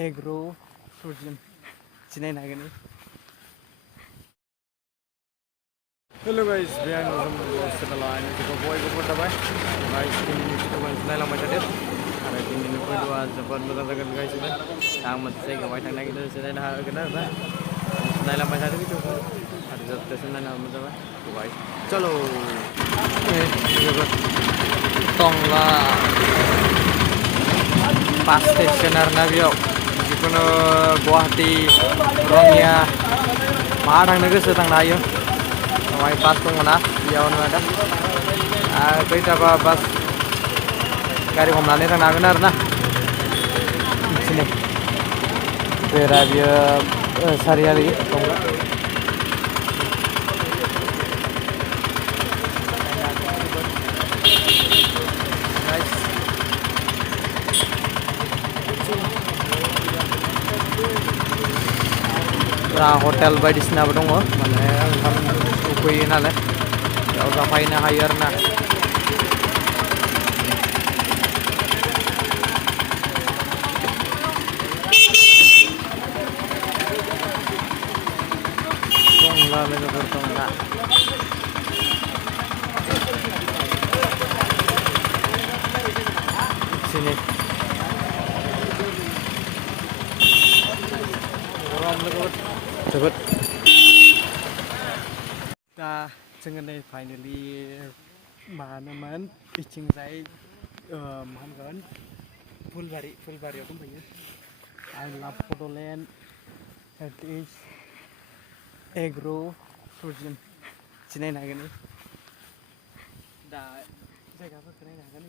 Agar' tourism सिनायनो हागोन। हेल' guys, बे आंनाव जों सेटेलाइन बेखौ बयबो फोथाबाय गाइस दिनैनि भिडिअखौ नायलांबाय थादो आरो दिनैनि भिडिअआ जोबोद मोजां जागोन गाइसबो। आं मोनसे जायगायावहाय थांनो नागिरदों नायनो हागोन आरो ना नायलांबाय थादो भिडिअखौ आरो जोबजासिम नायनो हागोन जाबाय गाइस। चलो टंला बास स्टेसन आरोना बेयाव जिखुनु गुवाहाटि रङिया मा थांनो गोसो थांनो हायो। बेवहाय बास दङ ना बेयावनो आरो खैथाबा बास गारि हमनानै थांनो हागोन आरो ना बिदिनो बेरा बियो सारियालि दङ। हटेल बायदिसिनाबो दङ माने ओंखाम उखैयो नालाय बेयाव जाफैनो हायो आरो ना। टंला लोगोफोर टंला sini जोबोद दा जोङो नै फाइनालि मा होनोमोन बिथिंजाय मा होनगोन फुलबारियाव दंफैयो। आइ लाभ Bodoland it is agar' tourism सिनायनो हागोन। दा जायगाफोरखौ नायनो हागोन।